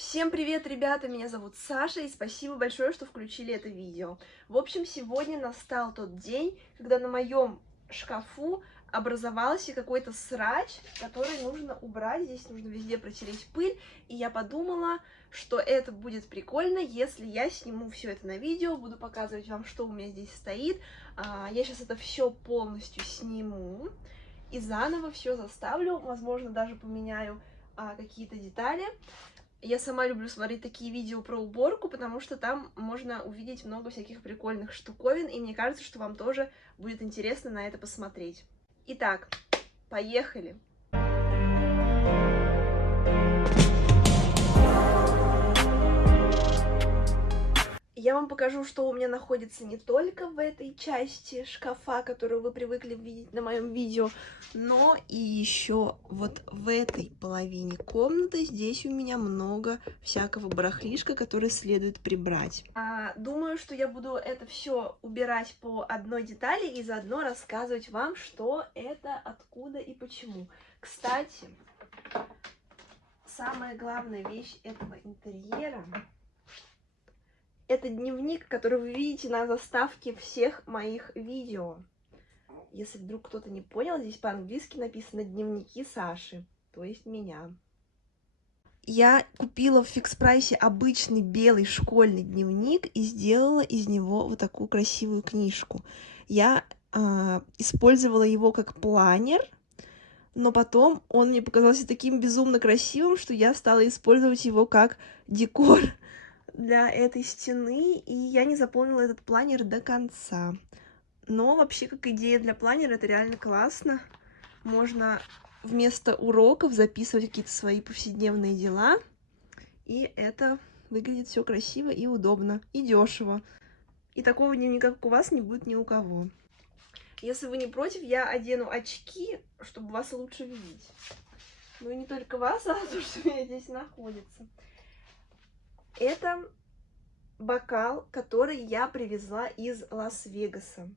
Всем привет, ребята! Меня зовут Саша, и спасибо большое, что включили это видео. В общем, сегодня настал тот день, когда на моем шкафу образовался какой-то срач, который нужно убрать. Здесь нужно везде протереть пыль, и я подумала, что это будет прикольно, если я сниму все это на видео, буду показывать вам, что у меня здесь стоит. Я сейчас это все полностью сниму и заново все заставлю, возможно, даже поменяю какие-то детали. Я сама люблю смотреть такие видео про уборку, потому что там можно увидеть много всяких прикольных штуковин, и мне кажется, что вам тоже будет интересно на это посмотреть. Итак, поехали! Я вам покажу, что у меня находится не только в этой части шкафа, которую вы привыкли видеть на моем видео, но и еще вот в этой половине комнаты. Здесь у меня много всякого барахлишка, которое следует прибрать. Думаю, что я буду это все убирать по одной детали и заодно рассказывать вам, что это, откуда и почему. Кстати, самая главная вещь этого интерьера — это дневник, который вы видите на заставке всех моих видео. Если вдруг кто-то не понял, здесь по-английски написано «Дневники Саши», то есть меня. Я купила в фикс-прайсе обычный белый школьный дневник и сделала из него вот такую красивую книжку. Я использовала его как планер, но потом он мне показался таким безумно красивым, что я стала использовать его как декор для этой стены, и я не заполнила этот планер до конца. Но вообще, как идея для планера, это реально классно. Можно вместо уроков записывать какие-то свои повседневные дела, и это выглядит все красиво и удобно, и дешево. И такого дневника, как у вас, не будет ни у кого. Если вы не против, я одену очки, чтобы вас лучше видеть. Ну и не только вас, а то, что у меня здесь находится. Это бокал, который я привезла из Лас-Вегаса.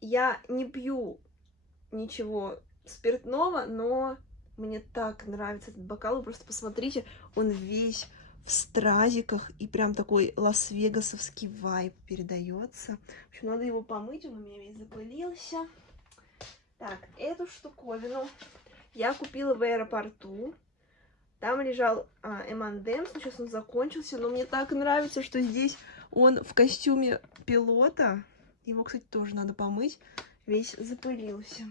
Я не пью ничего спиртного, но мне так нравится этот бокал. Вы просто посмотрите, он весь в стразиках и прям такой лас-вегасовский вайб передается. В общем, надо его помыть, он у меня весь запылился. Так, эту штуковину я купила в аэропорту. Там лежал M&M's, сейчас он закончился, но мне так нравится, что здесь он в костюме пилота. Его, кстати, тоже надо помыть, весь запылился.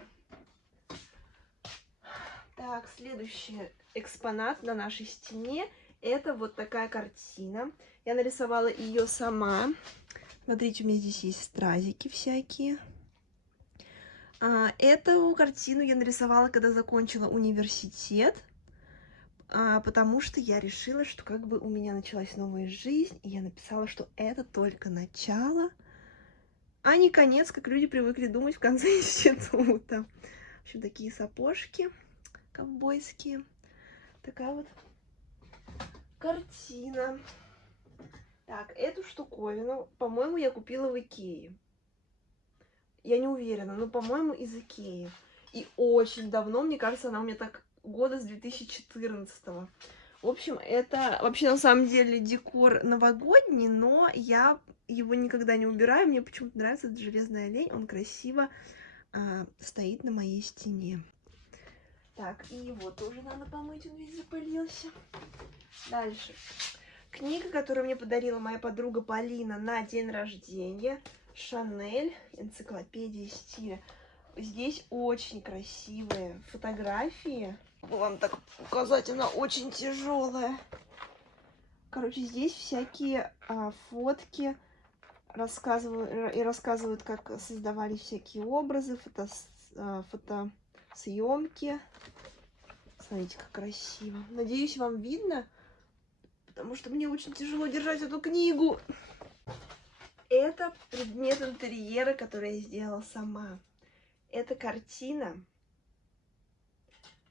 Так, следующий экспонат на нашей стене — это вот такая картина. Я нарисовала ее сама. Смотрите, у меня здесь есть стразики всякие. Эту картину я нарисовала, когда закончила университет. Потому что я решила, что как бы у меня началась новая жизнь, и я написала, что это только начало, а не конец, как люди привыкли думать в конце института. В общем, такие сапожки ковбойские. Такая вот картина. Так, эту штуковину, по-моему, я купила в Икее. Я не уверена, но, по-моему, из Икеи. И очень давно, мне кажется, она у меня так года с 2014-го. В общем, это вообще на самом деле декор новогодний, но я его никогда не убираю. Мне почему-то нравится этот железный олень, он красиво стоит на моей стене. Так, и его тоже надо помыть, он весь запылился. Дальше. Книга, которую мне подарила моя подруга Полина на день рождения. Шанель, энциклопедия стиля. Здесь очень красивые фотографии. Вам так показать, она очень тяжелая. Короче, здесь всякие фотки рассказывают, как создавались всякие образы, фотосъемки. Смотрите, как красиво. Надеюсь, вам видно, потому что мне очень тяжело держать эту книгу. Это предмет интерьера, который я сделала сама. Это картина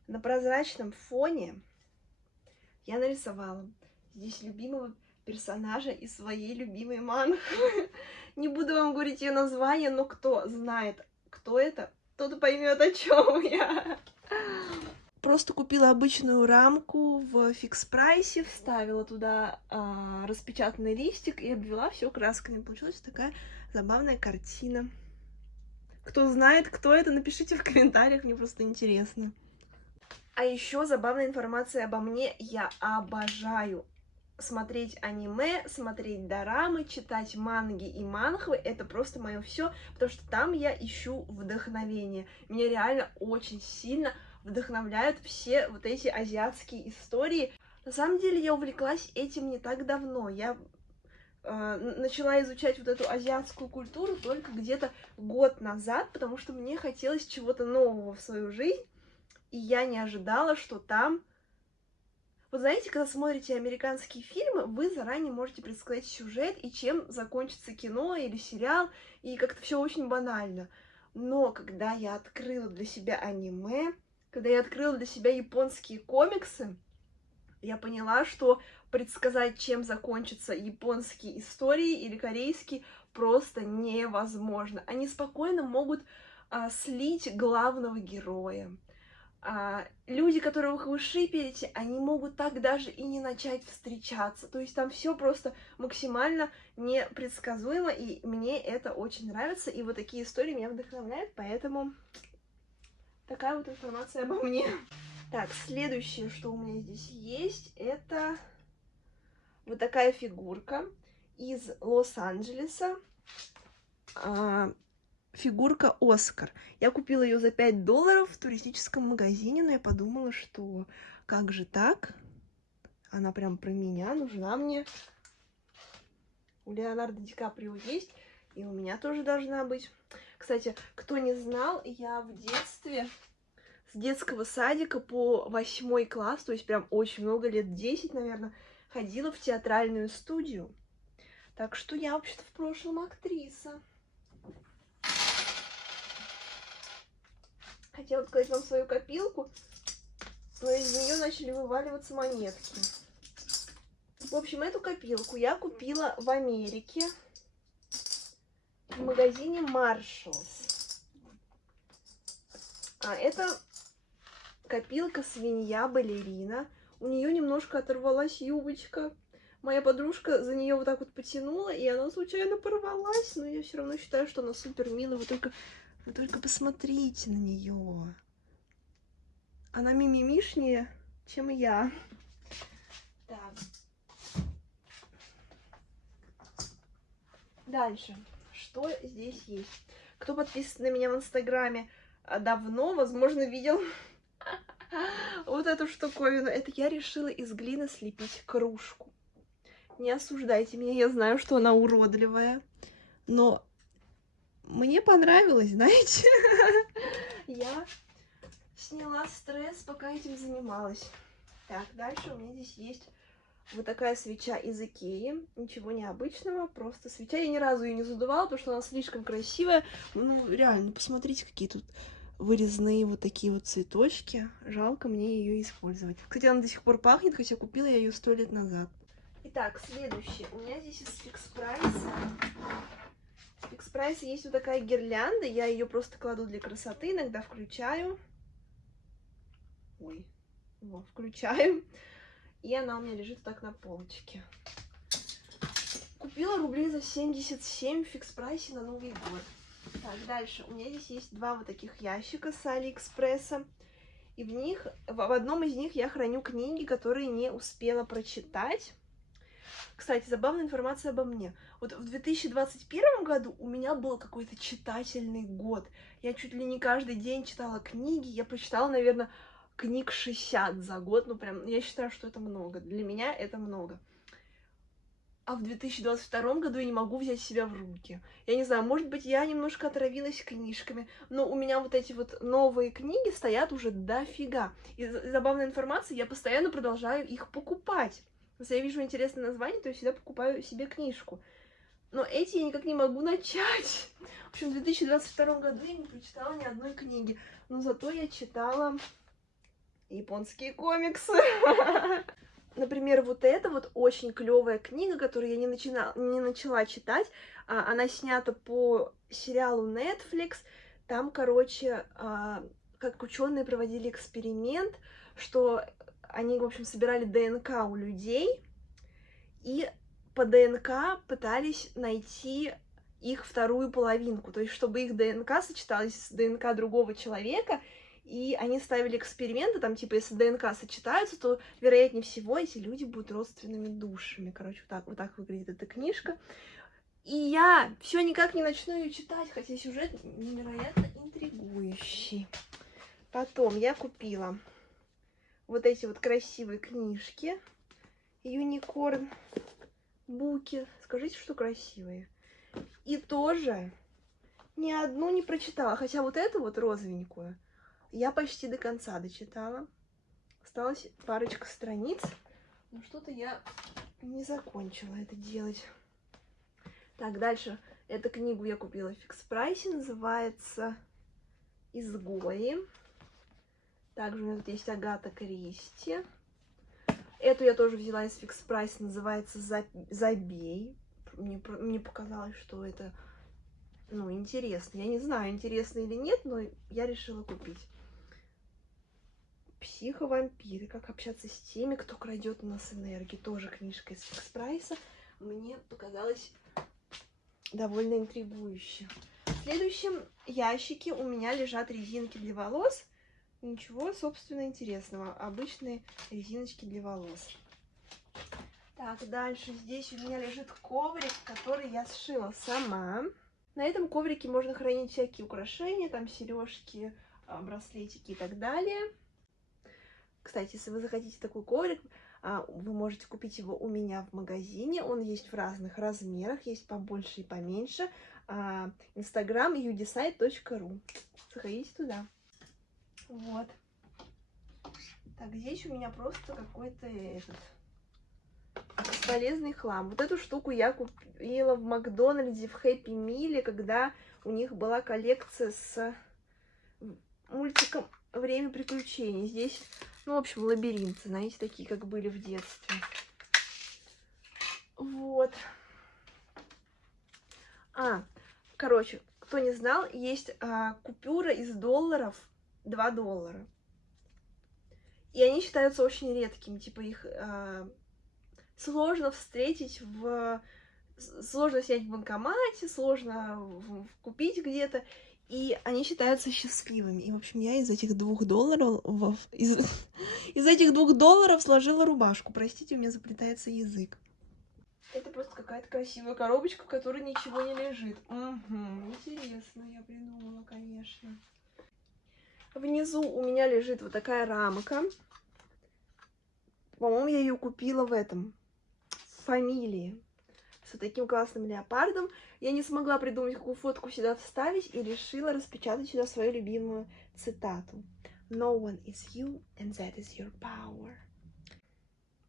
на прозрачном фоне. Я нарисовала здесь любимого персонажа из своей любимой манхвы. Не буду вам говорить ее название, но кто знает, кто это, тот поймет, о чем я. Просто купила обычную рамку в фикс-прайсе, вставила туда распечатанный листик и обвела все красками. Получилась такая забавная картина. Кто знает, кто это, напишите в комментариях, мне просто интересно. А еще забавная информация обо мне. Я обожаю смотреть аниме, смотреть дорамы, читать манги и манхвы. Это просто мое все, потому что там я ищу вдохновение. Меня реально очень сильно вдохновляют все вот эти азиатские истории. На самом деле я увлеклась этим не так давно. Я начала изучать вот эту азиатскую культуру только где-то год назад, потому что мне хотелось чего-то нового в свою жизнь, и я не ожидала, что там... Вот знаете, когда смотрите американские фильмы, вы заранее можете предсказать сюжет и чем закончится кино или сериал, и как-то все очень банально. Но когда я открыла для себя аниме, когда я открыла для себя японские комиксы, я поняла, что предсказать, чем закончатся японские истории или корейские, просто невозможно. Они спокойно могут слить главного героя. Люди, которых вы шиперите, они могут так даже и не начать встречаться. То есть там все просто максимально непредсказуемо, и мне это очень нравится. И вот такие истории меня вдохновляют, поэтому такая вот информация обо мне. Так, следующее, что у меня здесь есть, это вот такая фигурка из Лос-Анджелеса. Фигурка Оскар. Я купила ее за $5 в туристическом магазине, но я подумала, что как же так? Она прям про меня, нужна мне. У Леонардо Ди Каприо есть, и у меня тоже должна быть. Кстати, кто не знал, я в детстве... С детского садика по 8 класс, то есть прям очень много лет, 10, наверное, ходила в театральную студию. Так что я вообще-то в прошлом актриса. Хотела сказать вам свою копилку, но из нее начали вываливаться монетки. В общем, эту копилку я купила в Америке в магазине Marshalls. Это копилка свинья-балерина. У нее немножко оторвалась юбочка. Моя подружка за нее вот так вот потянула, и она случайно порвалась. Но я все равно считаю, что она супер милая. Вы только посмотрите на нее. Она мимимишнее, чем я. Так. Дальше. Что здесь есть? Кто подписан на меня в Инстаграме давно, возможно, видел вот эту штуковину. Это я решила из глины слепить кружку. Не осуждайте меня, я знаю, что она уродливая, но мне понравилось, знаете. Я сняла стресс, пока этим занималась. Так, дальше у меня здесь есть вот такая свеча из Икеи. Ничего необычного, просто свеча. Я ни разу ее не задувала, потому что она слишком красивая. Ну, реально, посмотрите, какие тут вырезные вот такие вот цветочки. Жалко мне ее использовать. Кстати, она до сих пор пахнет, хотя купила я ее 100 лет назад. Итак, следующее. У меня здесь из фикс-прайса. В фикс-прайсе есть вот такая гирлянда. Я ее просто кладу для красоты, иногда включаю. Ой, вот, включаю. И она у меня лежит так на полочке. Купила рублей за 77 в фикс-прайсе на Новый год. Так, дальше. У меня здесь есть два вот таких ящика с Алиэкспресса. И в одном из них я храню книги, которые не успела прочитать. Кстати, забавная информация обо мне. Вот в 2021 году у меня был какой-то читательный год. Я чуть ли не каждый день читала книги. Я прочитала, наверное, книг 60 за год. Ну, прям, я считаю, что это много. Для меня это много. А в 2022 году я не могу взять себя в руки. Я не знаю, может быть, я немножко отравилась книжками, но у меня вот эти вот новые книги стоят уже дофига. И забавная информация, я постоянно продолжаю их покупать. Если я вижу интересное название, то я всегда покупаю себе книжку. Но эти я никак не могу начать. В общем, в 2022 году я не прочитала ни одной книги. Но зато я читала японские комиксы. Например, вот эта вот очень клевая книга, которую я не начала читать. Она снята по сериалу Netflix. Там, короче, как ученые проводили эксперимент, что они, в общем, собирали ДНК у людей и по ДНК пытались найти их вторую половинку, то есть чтобы их ДНК сочеталась с ДНК другого человека, и они ставили эксперименты, там, типа, если ДНК сочетаются, то, вероятнее всего, эти люди будут родственными душами. Короче, вот так выглядит эта книжка. И я все никак не начну ее читать, хотя сюжет невероятно интригующий. Потом я купила вот эти вот красивые книжки. Юникорн буки. Скажите, что красивые. И тоже ни одну не прочитала. Хотя вот эту вот розовенькую я почти до конца дочитала. Осталась парочка страниц. Но что-то я не закончила это делать. Так, дальше. Эту книгу я купила в фикс-прайсе. Называется «Изгои». Также у меня тут есть Агата Кристи. Эту я тоже взяла из фикс-прайса. Называется «Забей». Мне показалось, что это, ну, интересно. Я не знаю, интересно или нет, но я решила купить. Психовампиры. Как общаться с теми, кто крадет у нас энергию. Тоже книжка из фикс-прайса. Мне показалось довольно интригующе. В следующем ящике у меня лежат резинки для волос. Ничего, собственно, интересного. Обычные резиночки для волос. Так, дальше здесь у меня лежит коврик, который я сшила сама. На этом коврике можно хранить всякие украшения, там сережки, браслетики и так далее. Кстати, если вы захотите такой коврик, вы можете купить его у меня в магазине. Он есть в разных размерах, есть побольше и поменьше. Инстаграм udeside.ru. Заходите туда. Вот. Так, здесь у меня просто какой-то бесполезный хлам. Вот эту штуку я купила в Макдональдсе, в Хэппи Миле, когда у них была коллекция с мультиком «Время приключений». Здесь, ну, в общем, лабиринты, знаете, такие, как были в детстве. Вот. Короче, кто не знал, есть купюра из долларов 2 доллара. И они считаются очень редкими, типа их сложно встретить сложно снять в банкомате, сложно купить где-то, и они считаются счастливыми. И, в общем, я из этих 2 долларов, из этих 2 долларов сложила рубашку. Простите, у меня заплетается язык. Это просто какая-то красивая коробочка, в которой ничего не лежит. Угу, интересно, я придумала, конечно. Внизу у меня лежит вот такая рамка. По-моему, я ее купила в Фамилии. С вот таким классным леопардом. Я не смогла придумать, какую фотку сюда вставить, и решила распечатать сюда свою любимую цитату. No one is you, and that is your power.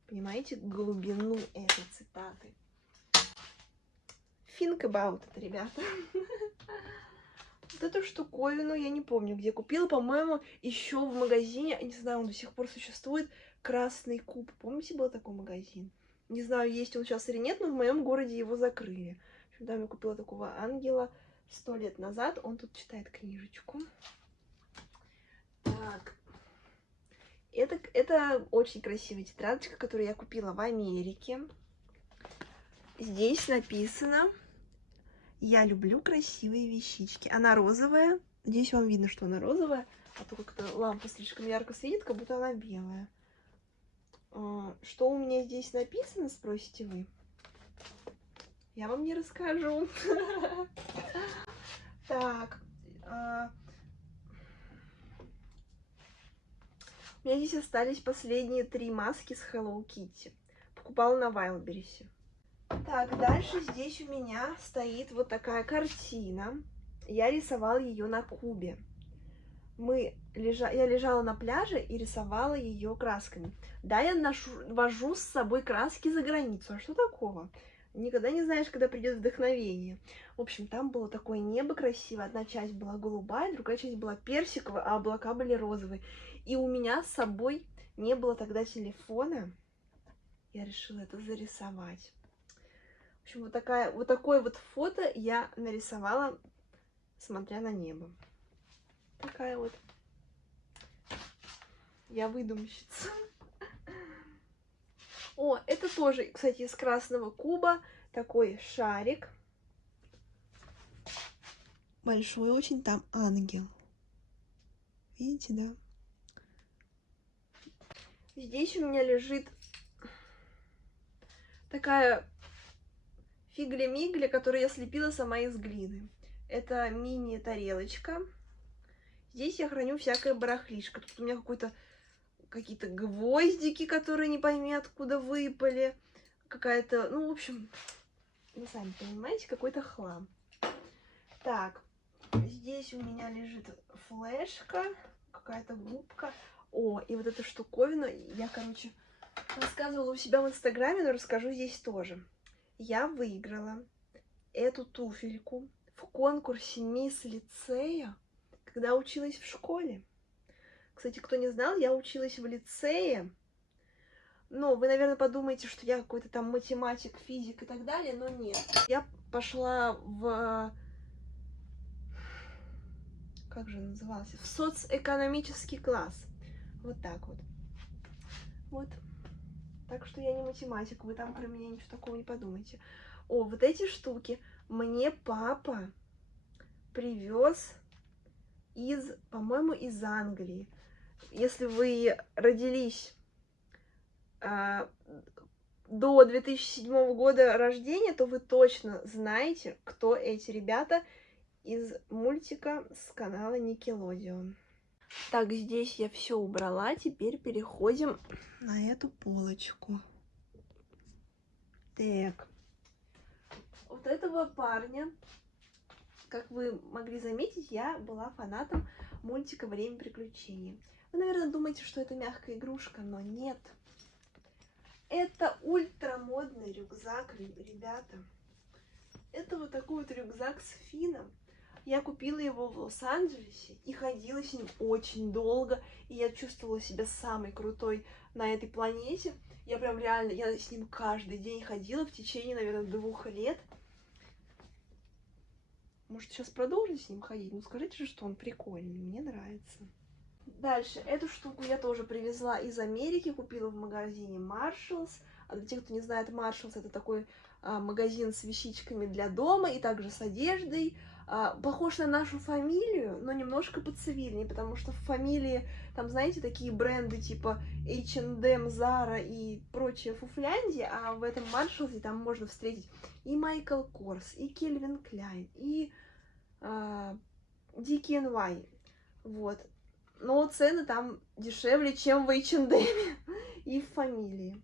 Понимаете глубину этой цитаты? Think about it, ребята. Вот эту штуковину я не помню, где купила. По-моему, еще в магазине, не знаю, он до сих пор существует, Красный Куб. Помните, был такой магазин? Не знаю, есть он сейчас или нет, но в моем городе его закрыли. В общем, там я купила такого ангела 100 лет назад. Он тут читает книжечку. Так. Это очень красивая тетрадочка, которую я купила в Америке. Здесь написано: «Я люблю красивые вещички». Она розовая. Здесь вам видно, что она розовая. А то как-то лампа слишком ярко светит, как будто она белая. Что у меня здесь написано, спросите вы? Я вам не расскажу. Так. У меня здесь остались последние 3 маски с Hello Kitty. Покупала на Wildberries. Так, дальше здесь у меня стоит вот такая картина. Я рисовала ее на кубе. Я лежала на пляже и рисовала ее красками. Да, я вожу с собой краски за границу. А что такого? Никогда не знаешь, когда придет вдохновение. В общем, там было такое небо красивое. Одна часть была голубая, другая часть была персиковая, а облака были розовые. И у меня с собой не было тогда телефона. Я решила это зарисовать. В общем, вот такое вот фото я нарисовала, смотря на небо. Такая вот Я выдумщица. О, это тоже, кстати, из красного куба. Такой шарик. Большой очень, там ангел. Видите, да? Здесь у меня лежит такая фигля-мигля, которую я слепила сама из глины. Это мини-тарелочка. Здесь я храню всякое барахлишко. Тут у меня какие-то гвоздики, которые не пойми откуда выпали. Какая-то, ну, в общем, вы сами понимаете, какой-то хлам. Так, здесь у меня лежит флешка, какая-то губка. О, и вот эта штуковина, я, короче, рассказывала у себя в Инстаграме, но расскажу здесь тоже. Я выиграла эту туфельку в конкурсе Мисс Лицея, когда училась в школе. Кстати, кто не знал, я училась в лицее. Но вы, наверное, подумаете, что я какой-то там математик, физик и так далее, но нет. Я пошла в... Как же назывался? В социоэкономический класс. Вот так вот. Вот. Так что я не математик, вы там про меня ничего такого не подумайте. О, вот эти штуки мне папа привез из, по-моему, из Англии. Если вы родились до 2007 года рождения, то вы точно знаете, кто эти ребята из мультика с канала Nickelodeon. Так, здесь я все убрала, теперь переходим на эту полочку. Так, вот этого парня, как вы могли заметить, я была фанатом мультика «Время приключений». Вы, наверное, думаете, что это мягкая игрушка, но нет. Это ультрамодный рюкзак, ребята. Это вот такой вот рюкзак с фином. Я купила его в Лос-Анджелесе и ходила с ним очень долго. И я чувствовала себя самой крутой на этой планете. Я прям реально, я с ним каждый день ходила в течение, наверное, 2 лет. Может, сейчас продолжить с ним ходить? Ну, скажите же, что он прикольный, мне нравится. Дальше, эту штуку я тоже привезла из Америки, купила в магазине Marshalls. А для тех, кто не знает, Marshalls — это такой магазин с вещичками для дома и также с одеждой. Похож на нашу фамилию, но немножко поцивильнее, потому что в фамилии, там, знаете, такие бренды типа H&M, Zara и прочие фуфлянди, а в этом Marshalls там можно встретить и Michael Kors, и Calvin Klein, и DKNY. Вот. Но цены там дешевле, чем в H&M и в фамилии.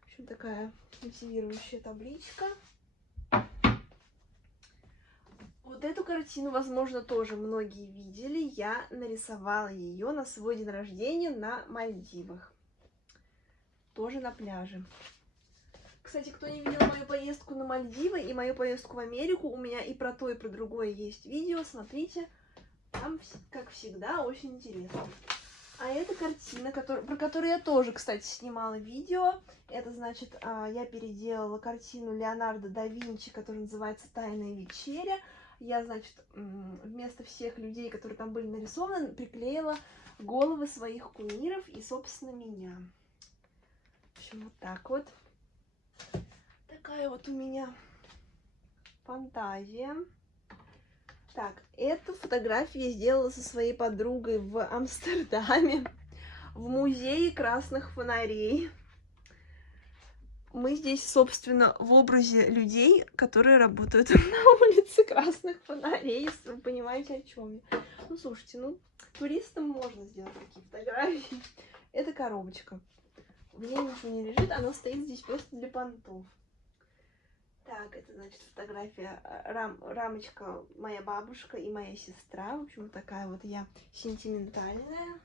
В общем, такая мотивирующая табличка. Вот эту картину, возможно, тоже многие видели. Я нарисовала ее на свой день рождения на Мальдивах. Тоже на пляже. Кстати, кто не видел мою поездку на Мальдивы и мою поездку в Америку, у меня и про то, и про другое есть видео. Смотрите, там, как всегда, очень интересно. А эта картина, про которую я тоже, кстати, снимала видео, это, значит, я переделала картину Леонардо да Винчи, которая называется «Тайная вечеря». Я, значит, вместо всех людей, которые там были нарисованы, приклеила головы своих кумиров и, собственно, меня. В общем, вот так вот. Такая вот у меня фантазия. Так, эту фотографию я сделала со своей подругой в Амстердаме, в музее красных фонарей. Мы здесь, собственно, в образе людей, которые работают на улице красных фонарей, если вы понимаете, о чем я. Ну, слушайте, ну, туристам можно сделать такие фотографии. Это коробочка. В ней ничего не лежит, она стоит здесь просто для понтов. Так, это, значит, фотография, рамочка моя бабушка и моя сестра. В общем, вот такая вот я сентиментальная.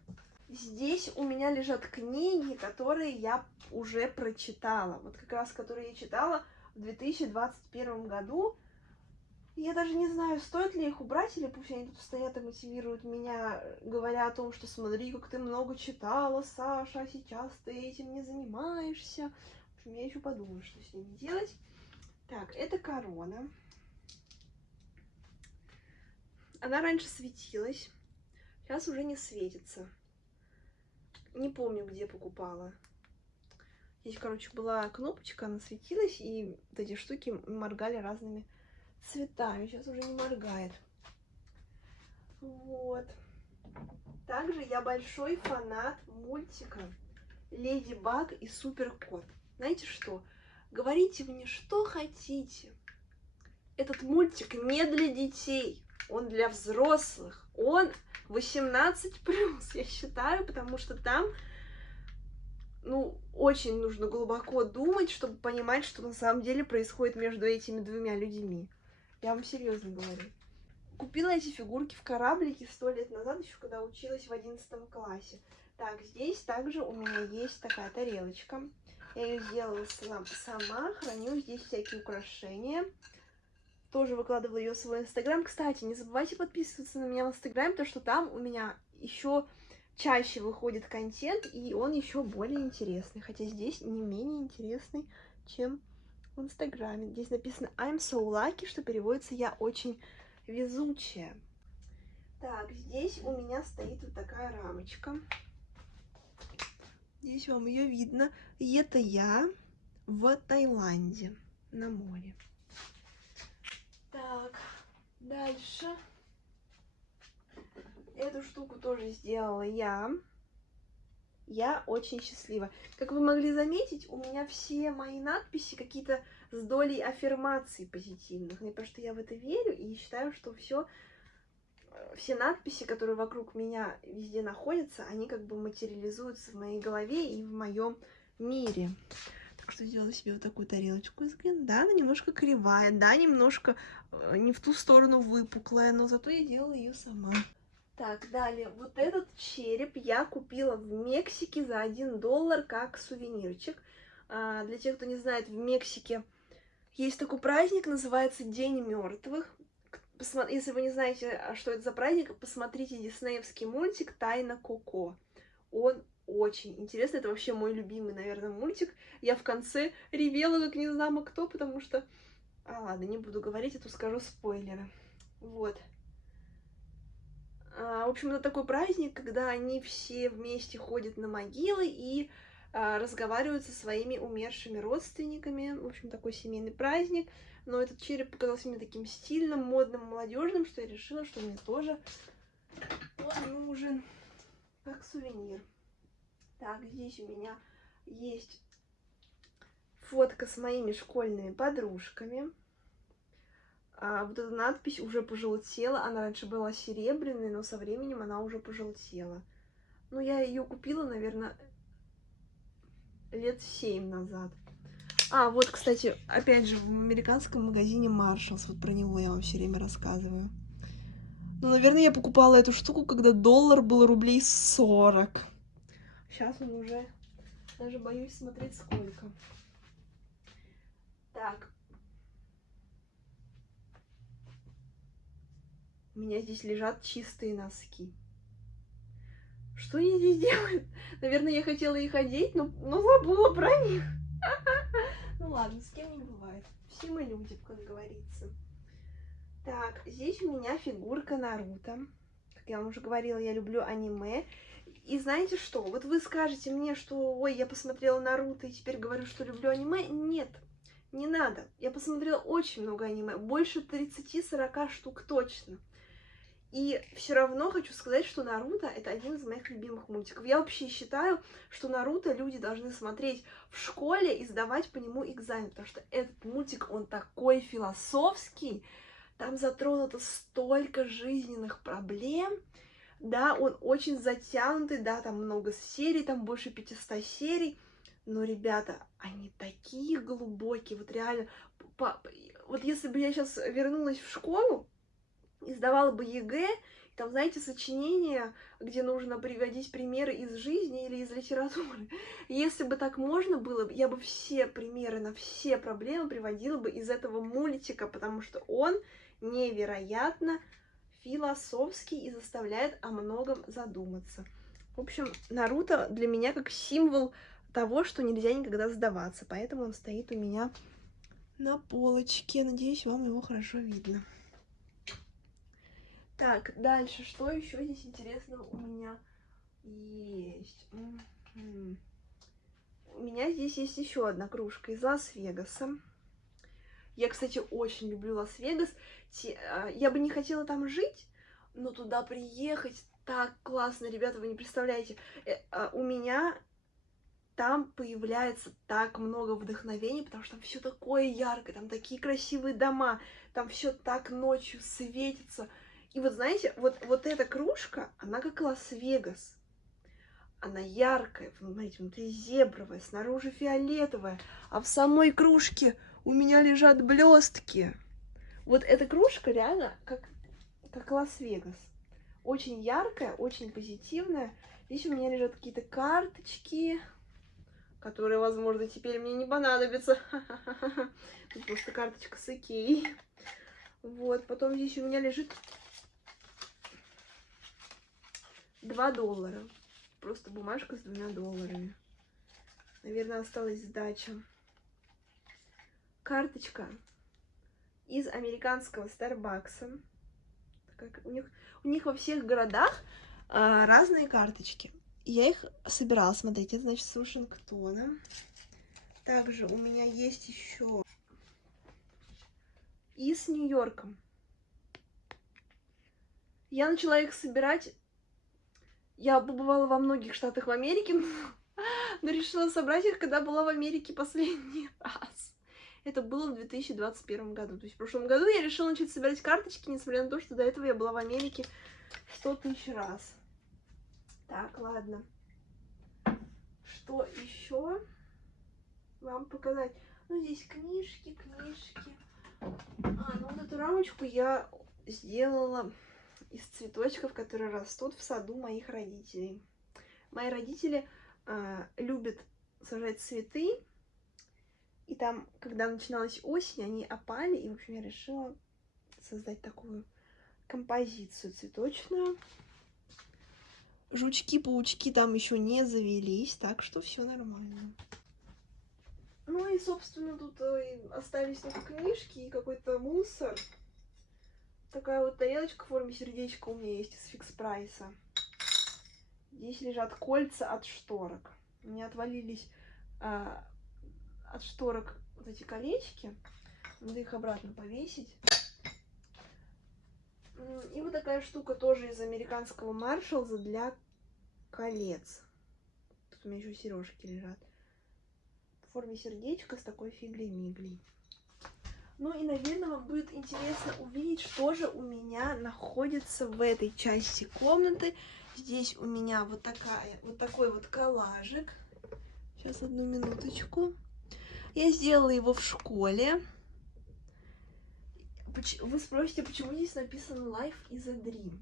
Здесь у меня лежат книги, которые я уже прочитала. Вот как раз, которые я читала в 2021 году. Я даже не знаю, стоит ли их убрать, или пусть они тут стоят и мотивируют меня, говоря о том, что смотри, как ты много читала, Саша, а сейчас ты этим не занимаешься. В общем, я еще подумаю, что с ними делать. Так, это корона. Она раньше светилась, сейчас уже не светится. Не помню, где покупала. Здесь, короче, была кнопочка, она светилась, и вот эти штуки моргали разными цветами. Сейчас уже не моргает. Вот. Также я большой фанат мультика «Леди Баг и Супер Кот». Знаете что? Говорите мне, что хотите. Этот мультик не для детей, он для взрослых. Он 18+, я считаю, потому что там, ну, очень нужно глубоко думать, чтобы понимать, что на самом деле происходит между этими двумя людьми. Я вам серьезно говорю. Купила эти фигурки в кораблике 100 лет назад, еще когда училась в 11 классе. Так, здесь также у меня есть такая тарелочка. Я ее сделала сама, храню здесь всякие украшения. Тоже выкладывала ее в свой инстаграм. Кстати, не забывайте подписываться на меня в инстаграм, потому что там у меня еще чаще выходит контент, и он еще более интересный. Хотя здесь не менее интересный, чем в инстаграме. Здесь написано I'm so lucky, что переводится «я очень везучая». Так, здесь у меня стоит вот такая рамочка. Здесь вам ее видно. И это я в Таиланде на море. Так, дальше. Эту штуку тоже сделала я. Я очень счастлива. Как вы могли заметить, у меня все мои надписи какие-то с долей аффирмаций позитивных. Потому что я в это верю и считаю, что все надписи, которые вокруг меня везде находятся, они как бы материализуются в моей голове и в моем мире. Так что сделала себе вот такую тарелочку из глины. Да, она немножко кривая, да, немножко не в ту сторону выпуклая, но зато я делала ее сама. Так, далее. Вот этот череп я купила в Мексике за $1 как сувенирчик. Для тех, кто не знает, в Мексике есть такой праздник, называется День мертвых. Если вы не знаете, что это за праздник, посмотрите диснеевский мультик «Тайна Коко». Он очень интересный. Это вообще мой любимый, наверное, мультик. Я в конце ревела, как не знамо кто, потому что... ладно, не буду говорить, а то скажу спойлеры. Вот. В общем, это такой праздник, когда они все вместе ходят на могилы и разговаривают со своими умершими родственниками. В общем, такой семейный праздник. Но этот череп показался мне таким стильным, модным, молодежным, что я решила, что мне тоже он нужен как сувенир. Так, здесь у меня есть фотка с моими школьными подружками. Вот эта надпись уже пожелтела. Она раньше была серебряной, но со временем она уже пожелтела. Ну, я ее купила, наверное, лет 7 назад. Вот, кстати, опять же, в американском магазине Marshalls. Вот про него я вам все время рассказываю. Ну, наверное, я покупала эту штуку, когда доллар был рублей 40. Сейчас он уже... Даже боюсь смотреть, сколько. Так. У меня здесь лежат чистые носки. Что они здесь делают? Наверное, я хотела их одеть, но забыла про них. Ну ладно, с кем не бывает. Все мы люди, как говорится. Так, здесь у меня фигурка Наруто. Как я вам уже говорила, я люблю аниме. И знаете что? Вот вы скажете мне, что ой, я посмотрела Наруто и теперь говорю, что люблю аниме. Нет, не надо. Я посмотрела очень много аниме. Больше 30-40 штук точно. И все равно хочу сказать, что Наруто — это один из моих любимых мультиков. Я вообще считаю, что Наруто люди должны смотреть в школе и сдавать по нему экзамен, потому что этот мультик, он такой философский, там затронуто столько жизненных проблем, да, он очень затянутый, да, там много серий, там больше 500 серий, но, ребята, они такие глубокие, вот реально, вот если бы я сейчас вернулась в школу, и сдавала бы ЕГЭ, там, знаете, сочинения, где нужно приводить примеры из жизни или из литературы. Если бы так можно было, я бы все примеры на все проблемы приводила бы из этого мультика, потому что он невероятно философский и заставляет о многом задуматься. В общем, Наруто для меня как символ того, что нельзя никогда сдаваться, поэтому он стоит у меня на полочке. Надеюсь, вам его хорошо видно. Так, дальше, что еще здесь интересного у меня Есть. У меня здесь есть еще одна кружка из Лас-Вегаса. Я, кстати, очень люблю Лас-Вегас. Я бы не хотела там жить, но туда приехать так классно, ребята, вы не представляете. У меня там появляется так много вдохновений, потому что там все такое яркое, там такие красивые дома, там все так ночью светится. И вот знаете, вот эта кружка, она как Лас-Вегас. Она яркая, смотрите, внутри зебровая, снаружи фиолетовая, а в самой кружке у меня лежат блестки. Вот эта кружка реально как Лас-Вегас. Очень яркая, очень позитивная. Здесь у меня лежат какие-то карточки, которые, возможно, теперь мне не понадобятся. Тут просто карточка с Икеей. Вот, потом здесь у меня лежит $2. Просто бумажка с $2. Наверное, осталась сдача. Карточка из американского Старбакса. У них во всех городах разные карточки. Я их собирала. Смотрите, это значит с Вашингтона. Также у меня есть еще и с Нью-Йорком. Я начала их собирать. Я побывала во многих штатах в Америке, но решила собрать их, когда была в Америке последний раз. Это было в 2021 году. То есть в прошлом году я решила начать собирать карточки, несмотря на то, что до этого я была в Америке 100 тысяч раз. Так, ладно. Что еще вам показать? Ну, здесь книжки. Ну вот эту рамочку я сделала из цветочков, которые растут в саду моих родителей. Мои родители любят сажать цветы, и там, когда начиналась осень, они опали, и, в общем, я решила создать такую композицию цветочную. Жучки-паучки там еще не завелись, так что все нормально. Ну и, собственно, тут остались только книжки и какой-то мусор. Такая вот тарелочка в форме сердечка у меня есть из фикс-прайса. Здесь лежат кольца от шторок. У меня отвалились от шторок вот эти колечки. Надо их обратно повесить. И вот такая штука тоже из американского Маршаллза для колец. Тут у меня еще сережки лежат. В форме сердечка с такой фиглей-миглей. Ну и, наверное, вам будет интересно увидеть, что же у меня находится в этой части комнаты. Здесь у меня вот такой вот коллажик. Сейчас, одну минуточку. Я сделала его в школе. Вы спросите, почему здесь написано Life is a Dream?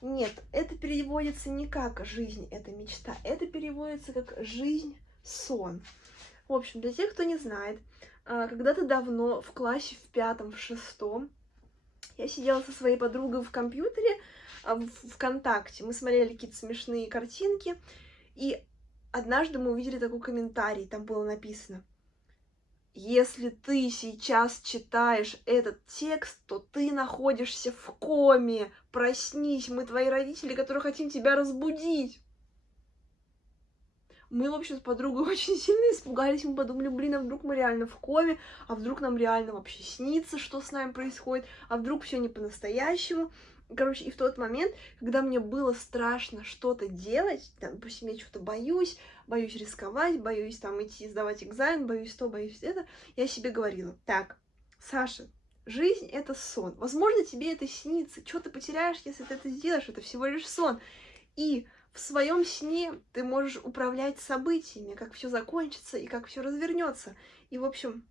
Нет, это переводится не как «жизнь – это мечта», это переводится как «жизнь – сон». В общем, для тех, кто не знает, когда-то давно в классе в 5-м, в 6-м я сидела со своей подругой в компьютере, в ВКонтакте. Мы смотрели какие-то смешные картинки, и однажды мы увидели такой комментарий, там было написано: если ты сейчас читаешь этот текст, то ты находишься в коме. Проснись, мы твои родители, которые хотим тебя разбудить. Мы, в общем, с подругой очень сильно испугались. Мы подумали, блин, а вдруг мы реально в коме, а вдруг нам реально вообще снится, что с нами происходит, а вдруг все не по-настоящему. Короче, и в тот момент, когда мне было страшно что-то делать, допустим, я что-то боюсь рисковать, боюсь там идти сдавать экзамен, боюсь то, боюсь это, я себе говорила: так, Саша, жизнь — это сон. Возможно, тебе это снится. Что ты потеряешь, если ты это сделаешь? Это всего лишь сон. И в своем сне ты можешь управлять событиями, как все закончится и как все развернется. И, в общем,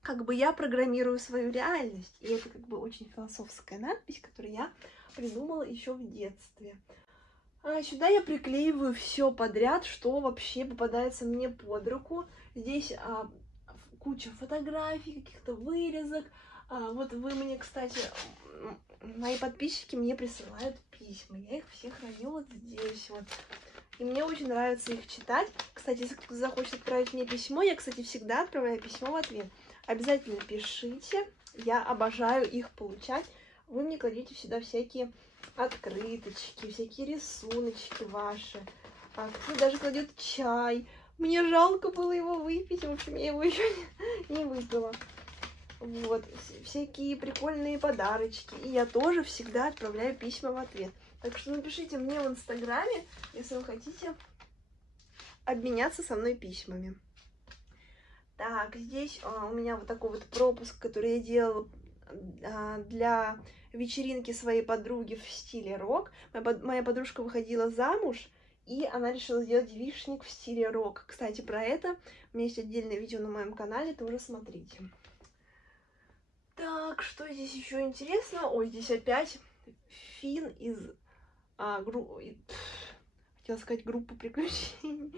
как бы я программирую свою реальность. И это как бы очень философская надпись, которую я придумала еще в детстве. Сюда я приклеиваю все подряд, что вообще попадается мне под руку. Здесь куча фотографий, каких-то вырезок. Вот вы мне, кстати, мои подписчики мне присылают письма. Я их все храню вот здесь вот. И мне очень нравится их читать. Кстати, если кто-то захочет отправить мне письмо, я, кстати, всегда отправляю письмо в ответ. Обязательно пишите. Я обожаю их получать. Вы мне кладите сюда всякие открыточки, всякие рисуночки ваши. Тут даже кладет чай. Мне жалко было его выпить, в общем, я его еще не выпила. Вот, всякие прикольные подарочки. И я тоже всегда отправляю письма в ответ. Так что напишите мне в Инстаграме, если вы хотите обменяться со мной письмами. Так, здесь у меня вот такой вот пропуск, который я делала для вечеринки своей подруги в стиле рок. Моя подружка выходила замуж, и она решила сделать девичник в стиле рок. Кстати, про это у меня есть отдельное видео на моем канале, тоже смотрите. Так, что здесь еще интересно? Ой, здесь опять Финн из хотела сказать группа приключений.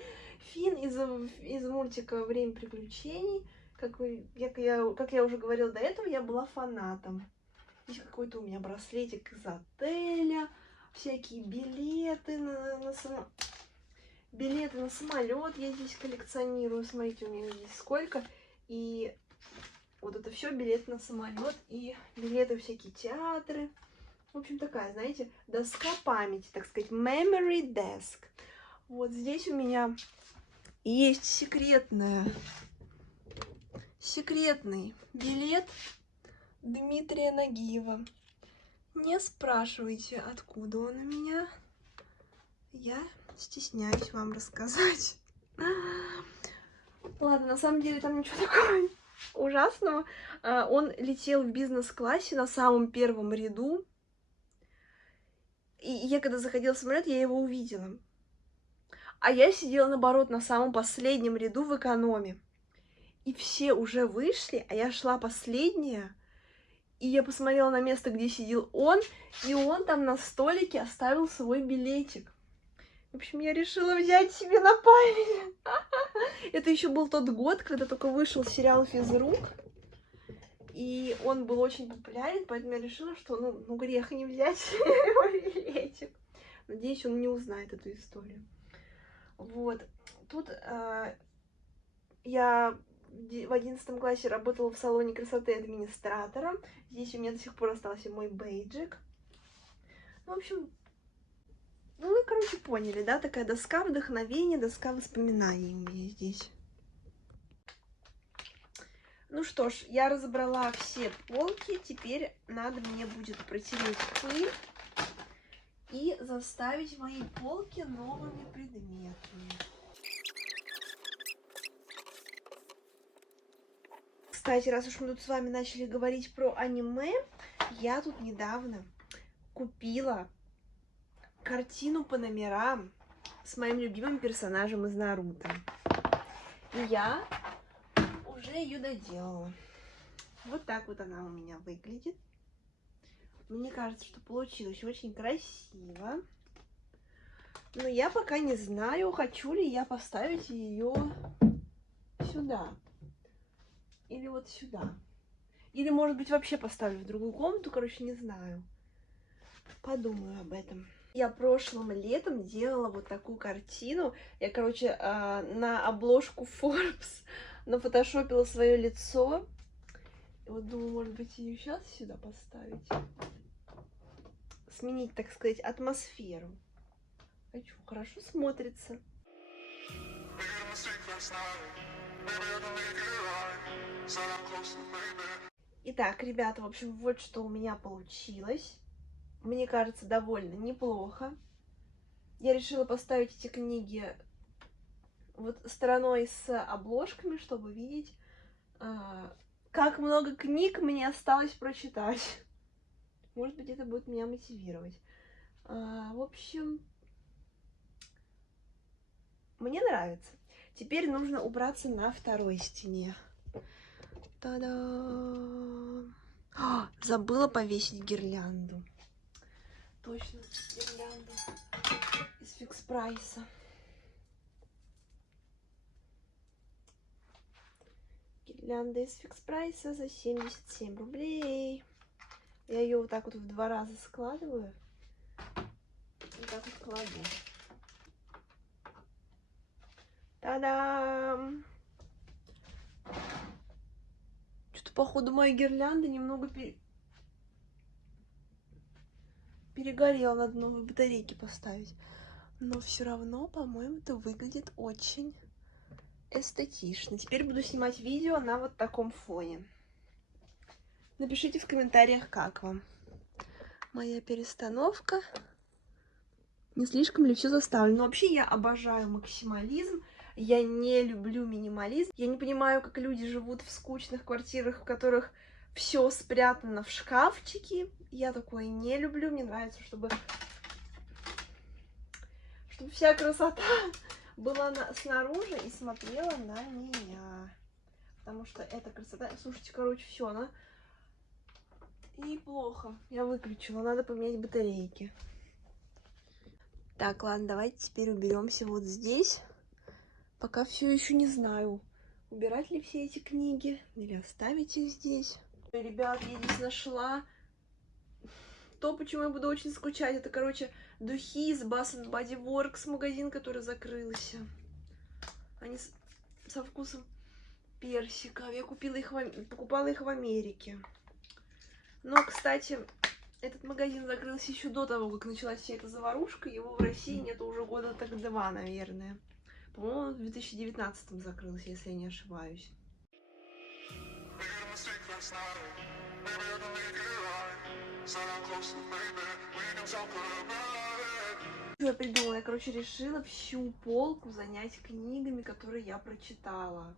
Финн из мультика «Время приключений». Как я уже говорила до этого, я была фанатом. Здесь какой-то у меня браслетик из отеля, всякие билеты билеты на самолет я здесь коллекционирую. Смотрите, у меня здесь сколько. И вот это все билеты на самолет и билеты в всякие театры. В общем, такая, знаете, доска памяти, так сказать, memory desk. Вот здесь у меня есть секретный билет Дмитрия Нагиева. Не спрашивайте, откуда он у меня. Я стесняюсь вам рассказать. Ладно, на самом деле там ничего такого ужасного. Он летел в бизнес-классе на самом первом ряду. И я когда заходила в самолет, я его увидела. А я сидела, наоборот, на самом последнем ряду в экономе. И все уже вышли, а я шла последняя. И я посмотрела на место, где сидел он, и он там на столике оставил свой билетик. В общем, я решила взять себе на память. Это еще был тот год, когда только вышел сериал «Физрук». И он был очень популярен, поэтому я решила, что ну грех не взять его билетик. Надеюсь, он не узнает эту историю. Вот. Тут я в 11 классе работала в салоне красоты администратором. Здесь у меня до сих пор остался мой бейджик. Ну, в общем, вы, короче, поняли, да? Такая доска вдохновения, доска воспоминаний у меня здесь. Ну что ж, я разобрала все полки. Теперь надо мне будет протереть пыль и заставить мои полки новыми предметами. Кстати, раз уж мы тут с вами начали говорить про аниме, я тут недавно купила картину по номерам с моим любимым персонажем из Наруто. И я уже ее доделала. Вот так вот она у меня выглядит. Мне кажется, что получилось очень красиво. Но я пока не знаю, хочу ли я поставить ее сюда. Или вот сюда. Или, может быть, вообще поставлю в другую комнату. Короче, не знаю. Подумаю об этом. Я прошлым летом делала вот такую картину. Я, короче, на обложку Forbes нафотошопила свое лицо. И вот думаю, может быть, ее сейчас сюда поставить. Сменить, так сказать, атмосферу. Хочу, хорошо смотрится. Итак, ребята, в общем, вот что у меня получилось. Мне кажется, довольно неплохо. Я решила поставить эти книги вот стороной с обложками, чтобы видеть, как много книг мне осталось прочитать. Может быть, это будет меня мотивировать. В общем, мне нравится. Теперь нужно убраться на второй стене. Та-дам! Забыла повесить гирлянду. Точно, гирлянду из Фикс Прайса. Гирлянда из Фикс Прайса за 77 рублей. Я ее вот так вот в 2 раза складываю. Вот так вот кладу. Та-дам! Что-то, походу, моя гирлянда немного перегорела. Надо новые батарейки поставить. Но все равно, по-моему, это выглядит очень эстетично. Теперь буду снимать видео на вот таком фоне. Напишите в комментариях, как вам моя перестановка. Не слишком ли все заставлено? Но вообще я обожаю максимализм. Я не люблю минимализм. Я не понимаю, как люди живут в скучных квартирах, в которых все спрятано в шкафчике. Я такое не люблю. Мне нравится, чтобы вся красота была снаружи и смотрела на меня. Потому что эта красота... Слушайте, короче, все, она неплохо. Я выключила. Надо поменять батарейки. Так, ладно, давайте теперь уберемся вот здесь. Пока все еще не знаю, убирать ли все эти книги или оставить их здесь. Ребят, я здесь нашла то, почему я буду очень скучать. Это, короче, духи из Bath and Body Works, магазин, который закрылся. Они со вкусом персика. Я покупала их в Америке. Но, кстати, этот магазин закрылся еще до того, как началась вся эта заварушка. Его в России нету уже года так 2, наверное. По-моему, в 2019 закрылся, если я не ошибаюсь. Я придумала, я, короче, решила всю полку занять книгами, которые я прочитала.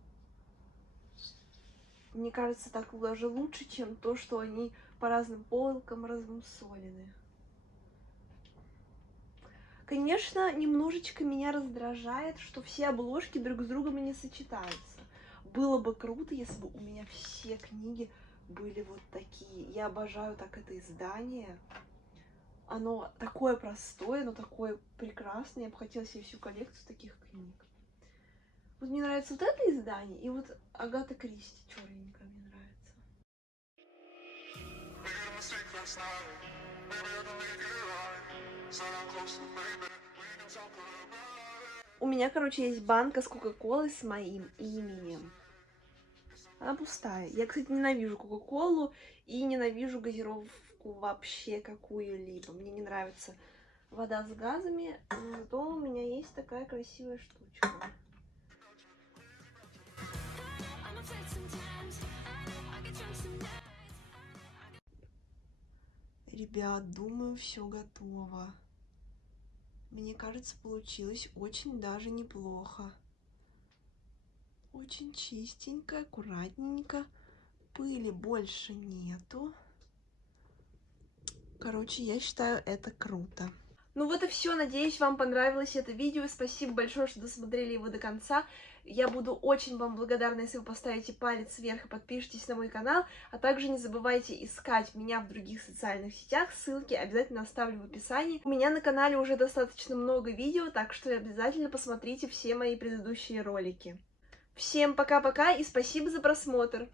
Мне кажется, так даже лучше, чем то, что они по разным полкам размусолены. Конечно, немножечко меня раздражает, что все обложки друг с другом не сочетаются. Было бы круто, если бы у меня все книги были вот такие. Я обожаю так это издание. Оно такое простое, но такое прекрасное. Я бы хотела себе всю коллекцию таких книг. Вот мне нравится вот это издание, и вот Агата Кристи черненькая мне нравится. У меня, короче, есть банка с Кока-Колой с моим именем. Она пустая. Я, кстати, ненавижу Кока-Колу и ненавижу газировку вообще какую-либо. Мне не нравится вода с газами, зато у меня есть такая красивая штучка. Ребят, думаю, все готово. Мне кажется, получилось очень даже неплохо. Очень чистенько, аккуратненько. Пыли больше нету. Короче, я считаю, это круто. Ну вот и все. Надеюсь, вам понравилось это видео. Спасибо большое, что досмотрели его до конца. Я буду очень вам благодарна, если вы поставите палец вверх и подпишитесь на мой канал. А также не забывайте искать меня в других социальных сетях. Ссылки обязательно оставлю в описании. У меня на канале уже достаточно много видео, так что обязательно посмотрите все мои предыдущие ролики. Всем пока-пока и спасибо за просмотр!